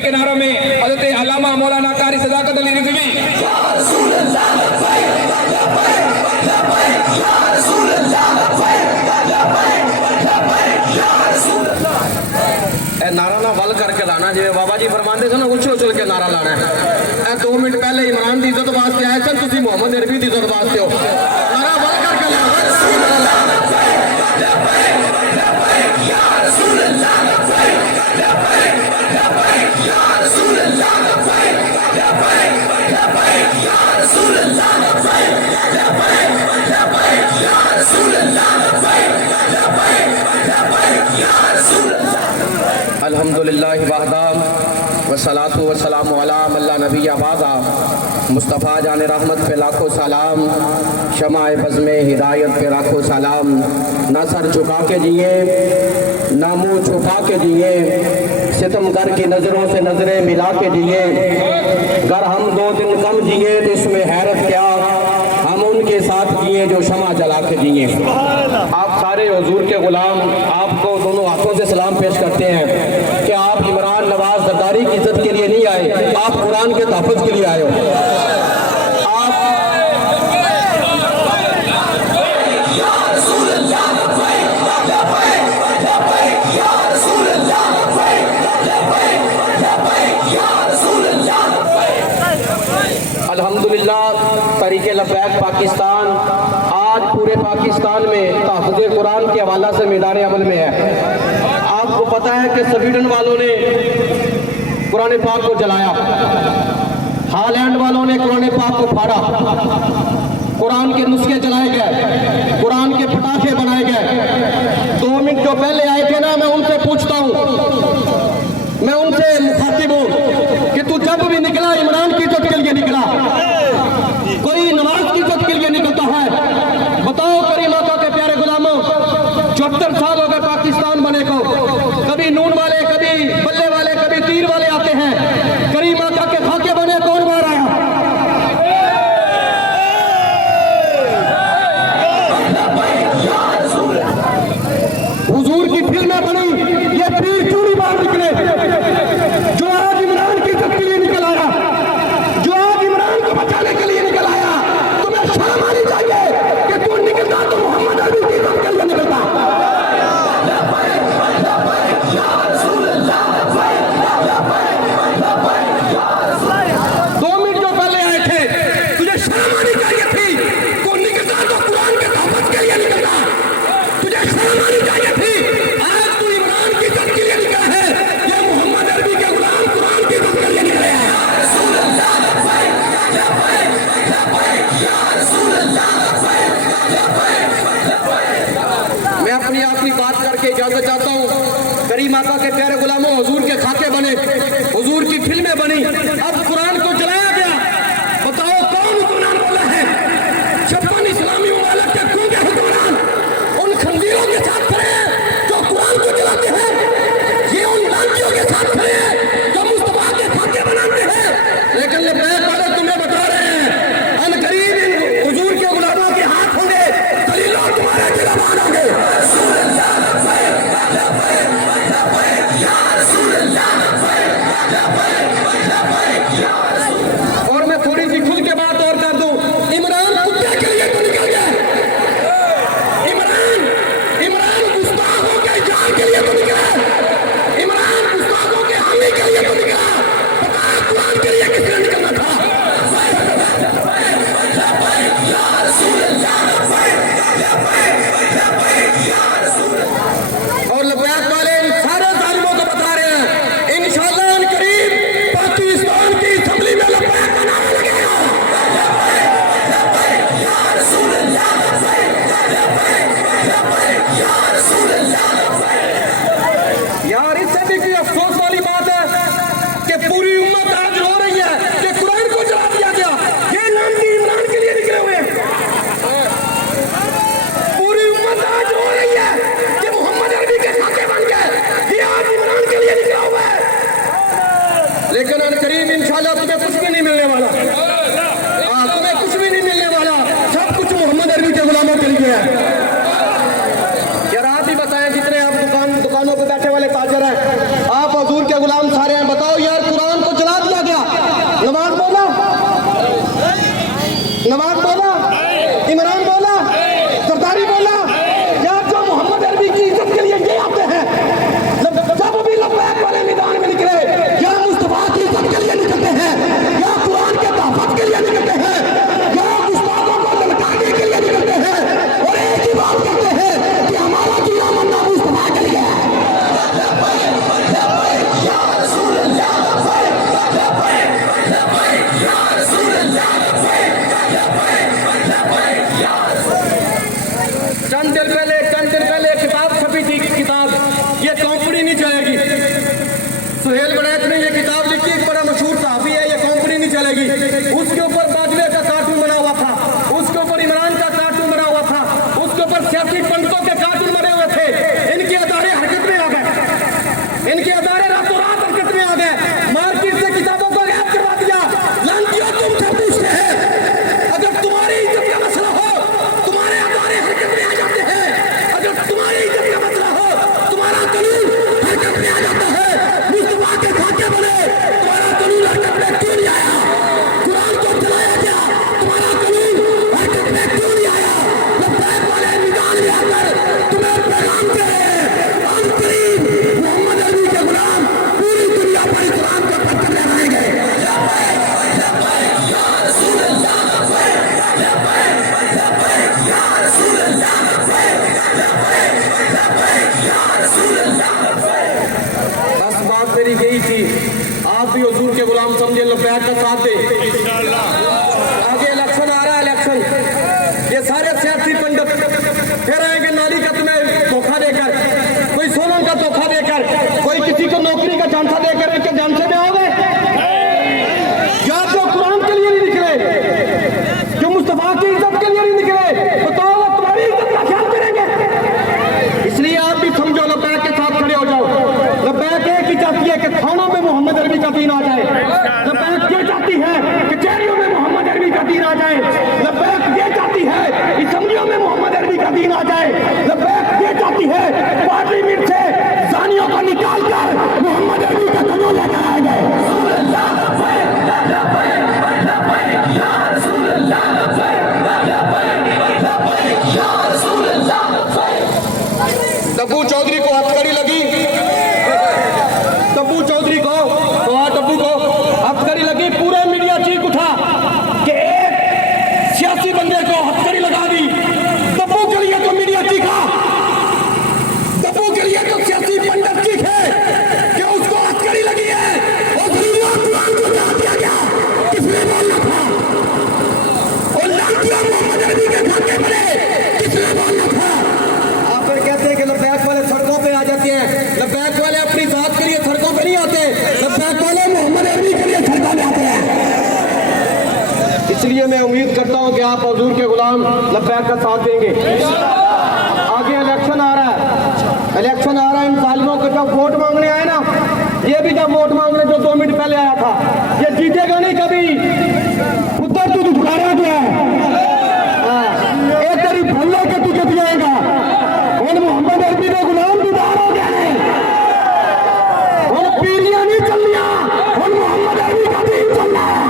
के किनारों में हज़रत अल्लामा मौलाना कारी सदाकत अली रिज़वी नारा ना वल करके लाना जिवें बाबा जी फरमाते थे ना उछल उछल के नारा लाना है। 2 मिनट पहले इमरान की इज्जत वास्ते आए सन, तुसीं मोहम्मद अरबी की इज्जत वास्ते हो। नारा वल करके लाओ। अल्हम्दुलिल्लाह वहदा वस्सलातु वस्सलामु अला मल्ला नबी आबादा मुस्तफ़ा जान रहमत पे लाखों सलाम, शमाए बज़्म हिदायत पे लाखों सलाम। ना सर झुका के जिए ना मुँह छुपा के जिए, सितमगर की नज़रों से नज़रें मिला के जिए। अगर हम 2 दिन कम जिए तो इसमें हैरत क्या, हम उनके साथ जिए जो शमा जला के जिए। आप सारे हुजूर के गुलाम आपको दोनों हाथों से सलाम पेश करते हैं कि आप इमरान नवाज जरदारी की इज्जत के लिए नहीं आए, आप कुरान के तहफ़्फ़ुज़ के लिए आए हो। अल्हम्दुलिल्लाह तरीके लब्बैक पाकिस्तान आज पूरे पाकिस्तान में तहफ़्फ़ुज़ कुरान के हवाला से मैदान अमल में है। आपको पता है कि स्वीडन वालों ने कुरान पाक को जलाया, हॉलैंड वालों ने कुरान पाक को फाड़ा, कुरान के नुस्खे जलाए गए, कुरान के पटाखे बनाए गए। 2 मिनट जो पहले आए थे ना, मैं उनसे पूछता हूँ, मैं उनसे मुखातिब हूँ कि तू जब भी निकला इमरान की इज्जत के लिए निकला, कोई नमाज की इज्जत के लिए निकलता है? बताओ करीम आका के प्यारे गुलामों, 74 साल हो गए पाकिस्तान बने को, कभी नून वाले, कभी बल्ले वाले, कभी तीर वाले आते हैं, करीम आका के खाके बने कौन मार आया? हुजूर की फिल्में बनी, ये पीर क्यों नहीं बाहर निकले? जो आज इमरान की इज्जत के लिए निकल आया, जो आज इमरान को बचाने के लिए निकल आया, तुम्हें शर्म आनी चाहिए कि तू निकलता तो मोहम्मद अरबी की इज्जत के लिए निकलता। 2 मिनट जो पहले आए थे, तुझे शर्म आनी चाहिए थी, तू निकलता तो कुरान के तहफ़्फ़ुज़ के लिए निकलता। तुझे शर्म आनी चाहिए थी, आज तू इमरान की इज्जत के लिए निकला है, ये मोहम्मद अरबी के गुलाम कुरान की इज्जत के लिए निकले हैं। मैं अपनी आखिरी बात करके इजाजत चाहता हूँ। करीम आका के प्यारे गुलामों, हुजूर के खाके बने, हुजूर की फिल्में बनी, अब कुरान को जलाया गया। बताओ कौन हुक्मरान वाला है? 56 इस्लामी ममालिक के गूंगे हुक्मरान उन खंजीरों के साथ खड़े हैं जो कुरान को जलाते हैं, ये उन लांचियों के साथ खड़े हैं जो मुस्तफा के खाके बनाते हैं। लेकिन लब्बैक वाले तुम्हें बता रहे हैं, अनकरीब इन हुजूर के गुलामों के हाथ होंगे, दलीलों तुम्हारे गिरफ्तार होंगे। और मैं थोड़ी सी खुल के बात और कर दूं, इमरान कुत्ते के लिए तो निकल गया, इमरान गुस्ताखों के जान के लिए तो निकला, इमरान गुस्ताखों के हामी के लिए तो निकला। पता है कुरान के लिए किसने निकलना था? और लब्बैक वाले इन सारे जालिमों को बता रहे हैं, इंशाअल्लाह करीब पाकिस्तान की असेंबली में लब्बैक का नारा लगेगा। यार इससे भी कोई अफसोस वाली बात है कि पूरी उम्मत आज रो रही है कि कुरान को जला दिया गया। ये नाम की इमरान के लिए निकले हुए हैं। पूरी उम्मत आज रो रही है कि मोहम्मद अरबी के खाके बन गए, ये आज इमरान के लिए निकला हुआ है। लेकिन अनकरीब इंशाअल्लाह तुम्हें कुछ भी नहीं मिलने वाला, तुम्हें कुछ भी नहीं मिलने वाला, सब कुछ मोहम्मद अरबी के गुलामों के लिए है। यार आप ही बताएं, जितने आप दुकानों पे बैठे वाले ताजर हैं, आप हुजूर के गुलाम सारे हैं, बताओ यार बड़ैच ने ये किताब लिखी, एक बड़ा मशहूर साहबी है, ये कंपनी नहीं चलेगी, उसके ऊपर बाजवे का कार्टून बना हुआ था, उसके ऊपर इमरान का कार्टून बना हुआ था, उसके ऊपर सियासी पंडितों के कार्टून बने हुए थे। इनके अदारे हरकत में आ गए, इनके अदारे रातों रात हरकत में आ गए, मार्केट से किताबों को गायब करवा दिया। लांतियों तुम सब पूछते हैं, अगर तुम्हारी इज्जत का मसला हो तुम्हारे अदारे हरकत में आ जाते हैं, अगर तुम्हारी इज्जत का मसला हो तुम्हारा कानून हरकत में आ जाता है। मुस्तफा के खाके बने, तुम्हारा कानून हरकत में क्यों नहीं आया? कुरान को चलाया गया, तुम्हारा कानून हरकत में क्यों नहीं आया? लब्बैक वाले निकाल लिया कर तुम्हें पैगाम दे रहे हैं। अंतरीन मोहम्मद अरबी के गुलाम पूरी दुनिया पर इस्लाम का पत्थर लहराएंगे। बस बात मेरी यही थी, आप भी हुजूर के गुलाम समझे, लब्बैक का साथ दे। आगे इलेक्शन आ रहा है, इलेक्शन, ये सारे सियासी पंडित फिर आएंगे नाली का तुम्हें धोखा देकर, कोई सोलह का धोखा देकर, कोई किसी को नौकरी का झांसा देकर के झांसे में आओगे। या जो कुरान के लिए नहीं निकले, जो मुस्तफा की इज्जत के लिए नहीं निकले, तो वो तुम्हारी इज्जत का ख्याल करेंगे। इसलिए आप भी समझो, लब्बैक के साथ खड़े हो जाओ। लब्बैक एक ही चाहती है कि थानों में मोहम्मद अरबी का दीन आ जाए। लब्बैक ये चाहती है कि कचहरियों में मोहम्मद अरबी का दीन आ जाए। लब्बैक ये चाहती है असम्बलियों में मोहम्मद अरबी का दीन आ जाए। लब्बैक ये चाहती है पार्लियामेंट से जानियों को निकाल कर मोहम्मद अरबी का कानून लेकर आए गए। तब्बू चौधरी को हथकड़ी लगी, तब्बू चौधरी को तब्बू को हथकड़ी लगी, पूरा मीडिया चीख उठा कि एक सियासी बंदे को हथकड़ी लगा दी। तब्बू के लिए तो मीडिया चीखा, तब्बू के लिए तो सियासी पंडित चीखे कि उसको हथकड़ी लगी है। और दुनिया कुरान को जला दिया गया, किसने बोलना था? और लांतियों मोहम्मद अरबी के खाके बने, किसने बोलना था? आप फिर कहते हैं कि लब्बैक वाले सड़कों पे आ जाते हैं। लब्बैक वाले अपनी जात के लिए सड़कों पे नहीं आते, लब्बैक वाले मोहम्मद अरबी के लिए सड़कों पे आते हैं। इसलिए मैं उम्मीद करता हूं कि आप हुजूर के गुलाम लब्बैक का साथ देंगे। आगे इलेक्शन आ रहा है, इलेक्शन आ रहा है। इन जालिमों को जब वोट मांगने आए ना, ये भी जब वोट मांगने जो 2 मिनट पहले आया था, ये जीतेगा नहीं कभी। उधर तू झुकाया गया है, एक तेरी भल्ले के तू जीत जाएगा। और मोहम्मद अरबी के गुलाम दीदार हो गए, और पीलियां नहीं चल रही, और मोहम्मद अरबी का दीन चल रहा है।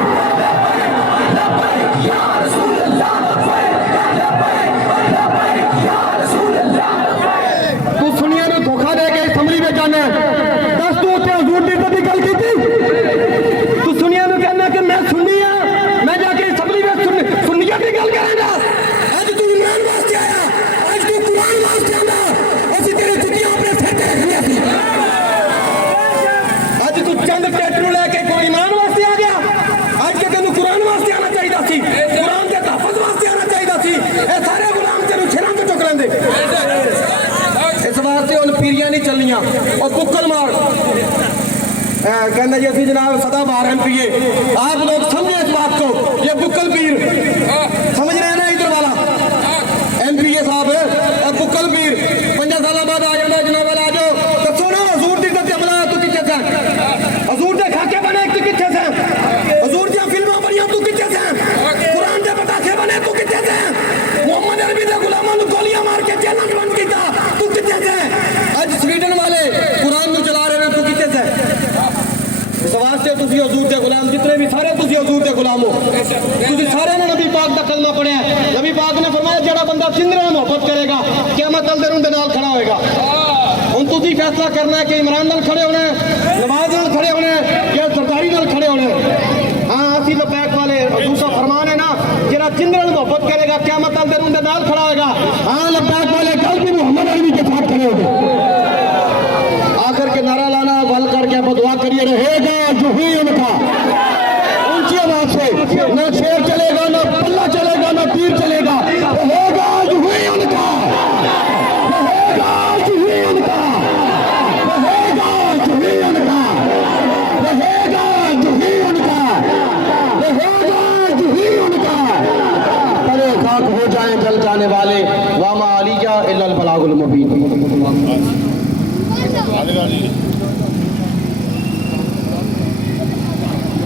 तू सुनिया ने धोखा दे के असम्बली में जाना, 10 तो होते हुजूर ने कभी गल की थी। तू सुनिया ने कहना कि मैं सुन्नी है, मैं जाके असम्बली में सुन्निया की गल करेगा। आज तू इमरान वास्ते आया, आज तू कुरान वास्ते आना, ऐसी तेरे जुतियां अपने सिर पे रख लिया थी। आज तू चंद टैटू लेके कोई इमरान वास्ते आ गया, आज के तेन कुरान वास्ते आना चाहिए थी, कुरान के तहफ़्फ़ुज़ वास्ते आना चाहिए थी। ये सारे गुलाम तेन सिरां ते चुक लेंदे। इस वास्ते उन पीरियां नहीं चलनियां। और बुक्कल मार कहना जी असी जनाब सदाबहार MP आप लोग समझे इस बात को, ये बुक्कल पीर समझ रहे हैं ना, इधर वाला MPA साहब और बुक्कल पीर 5 साल बाद आ जाना, जनाब वाला आ जाओ दसो ना हजूर की इज्जत हमला तू कितने से, हजूर के खाके बने तू कितने से, हजूर दी फिल्मां बनिया तू कितने से, कुरान के पटाखे बने तू कितने से, मोहम्मद अरबी के गुलामां नूं गोलियां मार के जेलां च बंद कीता तू कितने से, आज स्वीडन वाले कुरान नूं चला रहे हैं तू कितने से। इस वास्ते तुसी हुजूर के गुलाम, जितने भी सारे तुसी हुजूर के गुलाम हो, तुसी सारे ने नबी पाक का कलमा पढ़िया। नबी पाक ने फरमाया जेड़ा बंदा सिंध नाल मोहब्बत करेगा क़यामत तक दे नाल खड़ा होएगा। हुण तुसी फैसला करना है कि इमरान नाल खड़े होना है, नवाज नाल खड़े होना है या सरदारी नाल खड़े होना है। हाँ असी लब्बैक वाले, हुजूर का फरमान है ना, जेड़ा सिंध नाल मोहब्बत करेगा क़यामत तक दे नाल खड़ा होएगा। हाँ लब्बैक वाले कल भी मोहम्मद अरबी के साथ खड़े होंगे। आकर के नारा लाना, बल करके आप दुआ करिए, रहेगा जो ही उनका। ऊंची आवाज से, ना शेर चलेगा, ना पल्ला चलेगा, ना तीर चलेगा, रहेगा जो ही उनका, रहेगा जो ही उनका, रहेगा जो ही उनका।